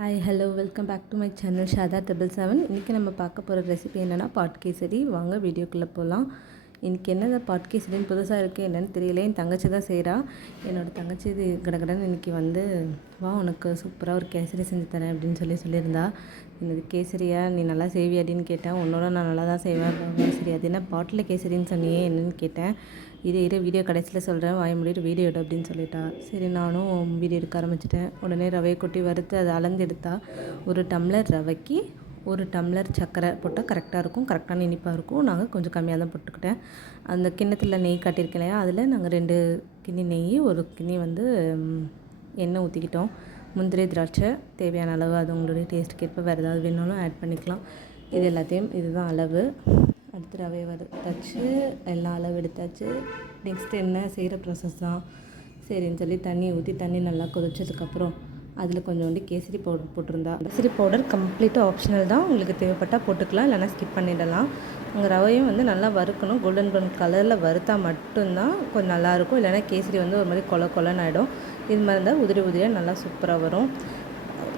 Hi hello welcome back to my channel ஷாதா 777. இன்றைக்கி நம்ம பார்க்க போகிற ரெசிபி என்னென்னா பாட் கேசரி. வாங்க வீடியோக்குள்ளே போகலாம். இன்றைக்கி என்னது பாட் கேசரின்னு புதுசாக இருக்குது என்னென்னு தெரியல. என் தங்கச்சி தான் செய்கிறா. என்னோடய தங்கச்சி இது கடகடன்னு இன்றைக்கி வந்து வா உனக்கு சூப்பராக ஒரு கேசரி செஞ்சு தரேன் அப்படின்னு சொல்லியிருந்தா. என்னது கேசரியா நீ நல்லா செய்வியாடின்னு கேட்டேன். உன்னோட நான் நல்லா தான் செய்வேன். சரி அது என்ன பாட்டில் கேசரின்னு சொன்னியே என்னென்னு கேட்டேன். இரு வீடியோ கடைசியில் சொல்கிறேன், வாய முடிட்டு வீடியோ எடு அப்படின்னு சொல்லிட்டா. சரி நானும் வீடியோ எடுக்க ஆரம்பிச்சிட்டேன். உடனே ரவையை கொட்டி வறுத்து அதை அளந்து எடுத்தா. ஒரு டம்ளர் ரவைக்கு ஒரு டம்ளர் சர்க்கரை போட்டால் கரெக்டாக இருக்கும், கரெக்டான இனிப்பாக இருக்கும். நாங்கள் கொஞ்சம் கம்மியாக தான் போட்டுக்கிட்டேன். அந்த கிண்ணத்தில் நெய் காட்டியிருக்கேன் இல்லையா, அதில் நாங்கள் 2 கிண்ணி நெய், ஒரு கிண்ணி வந்து எண்ணெய் ஊற்றிக்கிட்டோம். முந்திரி திராட்சை தேவையான அளவு, அது உங்களுடைய டேஸ்ட்டுக்கு ஏற்ப வேறு ஏதாவது வேணாலும் ஆட் பண்ணிக்கலாம். இது எல்லாத்தையும் இதுதான் அளவு. அடுத்து ரவையை வறுத்தாச்சு, எல்லாம் அளவு எடுத்தாச்சு. நெக்ஸ்ட்டு என்ன செய்கிற ப்ராசஸ் தான். சரின்னு சொல்லி தண்ணி ஊற்றி தண்ணி நல்லா கொதிச்சதுக்கப்புறம் அதில் கொஞ்சோண்டு கேசரி பவுடர் போட்டிருந்தா. கேசரி பவுடர் கம்ப்ளீட்டாக ஆப்ஷனல் தான், உங்களுக்கு தேவைப்பட்டால் போட்டுக்கலாம், இல்லைனா ஸ்கிப் பண்ணிடலாம். அங்கே ரவையும் வந்து நல்லா வறுக்கணும். கோல்டன் ப்ரௌன் கலரில் வறுத்தா மட்டும்தான் கொஞ்சம் நல்லாயிருக்கும். இல்லைனா கேசரி வந்து ஒரு மாதிரி கொலன்னு ஆகிடும். இது மாதிரி இருந்தால் உதிரியாக நல்லா சூப்பராக வரும்.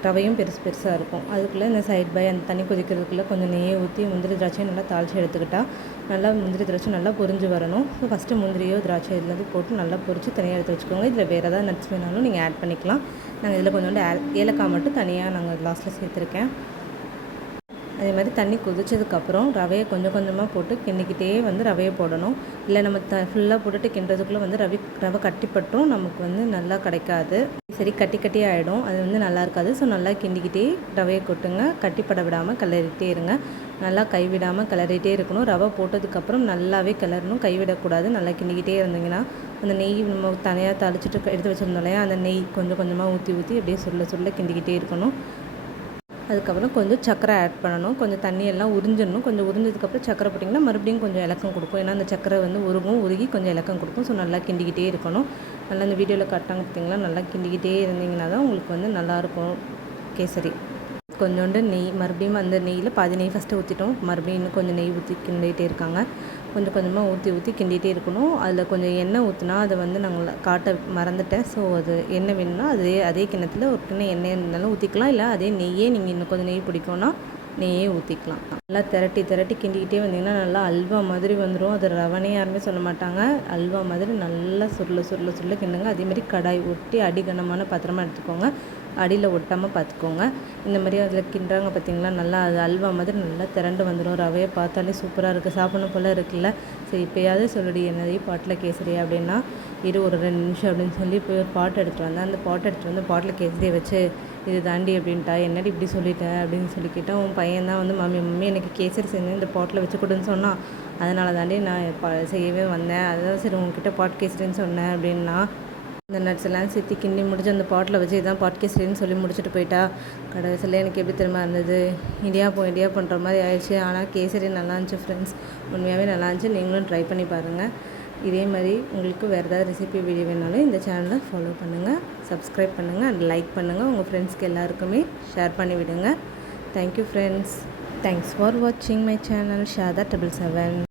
ரவையும் பெருசாக இருக்கும். அதுக்குள்ளே இந்த சைட் பை அந்த தண்ணி கொதிக்கிறதுக்குள்ளே கொஞ்சம் நெய்யை ஊற்றி முந்திரி திராட்சையும் நல்லா தாளித்து எடுத்துக்கிட்டால் நல்லா முந்திரி திராட்சை நல்லா பொரிஞ்சு வரணும். ஸோ ஃபஸ்ட்டு முந்திரியோ திராட்சை இதுலேருந்து போட்டு நல்லா பொரித்து தனியாக எடுத்து வச்சுக்கோங்க. இதில் வேறு ஏதாவது நட்ஸ் வேணாலும் நீங்கள் ஆட் பண்ணிக்கலாம். நாங்கள் இதில் கொஞ்சோண்டு ஏலக்காய் மட்டும் தனியாக நாங்கள் லாஸ்ட்டில் சேர்த்துருக்கேன். அதே மாதிரி தண்ணி கொதிச்சதுக்கப்புறம் ரவையை கொஞ்சம் கொஞ்சமாக போட்டு கிண்டிக்கிட்டே வந்து ரவையை போடணும். இல்லை நம்ம ஃபுல்லாக போட்டுட்டு கிண்டுறதுக்குள்ளே வந்து ரவை கட்டிப்பட்டும் நமக்கு வந்து நல்லா கிடைக்காது. சரி கட்டி ஆகிடும், அது வந்து நல்லா இருக்காது. ஸோ நல்லா கிண்டிக்கிட்டே ரவையை கொட்டுங்க. கட்டிப்பட விடாமல் கிளறிட்டே இருங்க. நல்லா கைவிடாமல் கிளறிட்டே இருக்கணும். ரவை போட்டதுக்கப்புறம் நல்லாவே கிளறணும், கைவிடக்கூடாது. நல்லா கிண்டிக்கிட்டே இருந்தீங்கன்னா அந்த நெய் நம்ம தனியாக தளிச்சிட்டு எடுத்து வச்சுருந்தோம் இல்லையா, அந்த நெய் கொஞ்சம் கொஞ்சமாக ஊற்றி அப்படியே சுருள கிண்டிக்கிட்டே இருக்கணும். அதுக்கப்புறம் கொஞ்சம் சர்க்கரை ஆட் பண்ணணும். கொஞ்சம் தண்ணியெல்லாம் உறிஞ்சிடணும். கொஞ்சம் உறிஞ்சதுக்கப்புறம் சர்க்கரை போட்டிங்கன்னா மறுபடியும் கொஞ்சம் இலக்கம் கொடுக்கும். ஏன்னா அந்த சர்க்கரை வந்து உருகி கொஞ்சம் இலக்கம் கொடுக்கும். ஸோ நல்லா கிண்டிக்கிட்டே இருக்கணும். நல்லா இந்த வீடியோவில் காட்டாங்க பார்த்திங்களா, நல்லா கிண்டிக்கிட்டே இருந்தீங்கன்னா தான் உங்களுக்கு வந்து நல்லாயிருக்கும் கேசரி. கொஞ்சோண்டு நெய் மறுபடியும் அந்த நெய்யில் பாதி நெய் ஃபஸ்ட்டு ஊற்றிட்டோம். மறுபடியும் இன்னும் கொஞ்சம் நெய் ஊற்றி கிண்டிகிட்டே இருக்காங்க. கொஞ்சம் கொஞ்சமாக ஊற்றி கிண்டிகிட்டே இருக்கணும். அதில் கொஞ்சம் எண்ணெய் ஊற்றினா அதை வந்து நாங்கள் காட்ட மறந்துட்டேன். ஸோ அது எண்ணெய் வேணும்னா அதே கிண்ணத்தில் ஒரு கிண்ணம் எண்ணெய் இருந்தாலும் ஊற்றிக்கலாம். இல்லை அதே நெய்யே நீங்கள் இன்னும் கொஞ்சம் நெய் பிடிக்கும்னா நெய்யே ஊற்றிக்கலாம். நல்லா திரட்டி கிண்டிக்கிட்டே வந்தீங்கன்னா நல்லா அல்வா மாதிரி வந்துடும். அது ரவனே யாருமே சொல்ல மாட்டாங்க. அல்வா மாதிரி நல்லா சுருள கிண்டுங்க. அதேமாதிரி கடாய் ஒட்டி அடிகனமான பாத்திரமாக எடுத்துக்கோங்க. அடியில் ஒட்டாமல் பார்த்துக்கோங்க. இந்த மாதிரி அதில் கிண்டுறாங்க பார்த்திங்களா, நல்லா அது அல்வா மாதிரி நல்லா திரண்டு வந்துடும். ரவையை பார்த்தாலே சூப்பராக இருக்குது, சாப்பிடணும் போல் இருக்குல்ல. சரி இப்போயாவது சொல்லுடி என்னது பாட்டில் கேசரி அப்படின்னா, ஒரு 2 நிமிஷம் அப்படின்னு சொல்லி போய் ஒரு பாட் எடுத்துகிட்டு வந்தேன். அந்த பாட் எடுத்துகிட்டு வந்து பாட்டில் கேசரியை வச்சு இது தாண்டி அப்படின்ட்டா. என்னடி இப்படி சொல்லிட்டேன் அப்படின்னு சொல்லி கேட்டால், உன் பையன் தான் வந்து மம்மி எனக்கு கேசரி செஞ்சு இந்த பாட்டில் வச்சு கொடுன்னு சொன்னான், அதனால தாண்டி நான் செய்யவே வந்தேன். அதுதான் சரி உங்ககிட்ட பாட் கேசரின்னு சொன்னேன் அப்படின்னா. இந்த நட்ஸ் எல்லாம் சேர்த்து கிண்டி முடிச்சு அந்த பாட்டில் வச்சு இதான் பாட் கேசரின்னு சொல்லி முடிச்சுட்டு போயிட்டா. கடைசியில் எனக்கு எப்படி தெரியுமா இருந்தது, இடியா பண்ணுற மாதிரி ஆயிடுச்சு. ஆனால் கேசரி நல்லா இருந்துச்சு ஃப்ரெண்ட்ஸ், உண்மையாகவே நல்லா இருந்துச்சு. நீங்களும் ட்ரை பண்ணி பாருங்கள். இதே மாதிரி உங்களுக்கு வேறு ஏதாவது ரெசிபி வீடியோ வேணாலும் இந்த சேனலை ஃபாலோ பண்ணுங்கள், சப்ஸ்கிரைப் பண்ணுங்கள் அண்ட் லைக் பண்ணுங்கள். உங்கள் ஃப்ரெண்ட்ஸ்க்கு எல்லாருக்குமே ஷேர் பண்ணி விடுங்க. Thank you friends. தேங்க்ஸ் ஃபார் வாட்சிங் மை சேனல் ஷாதா 777.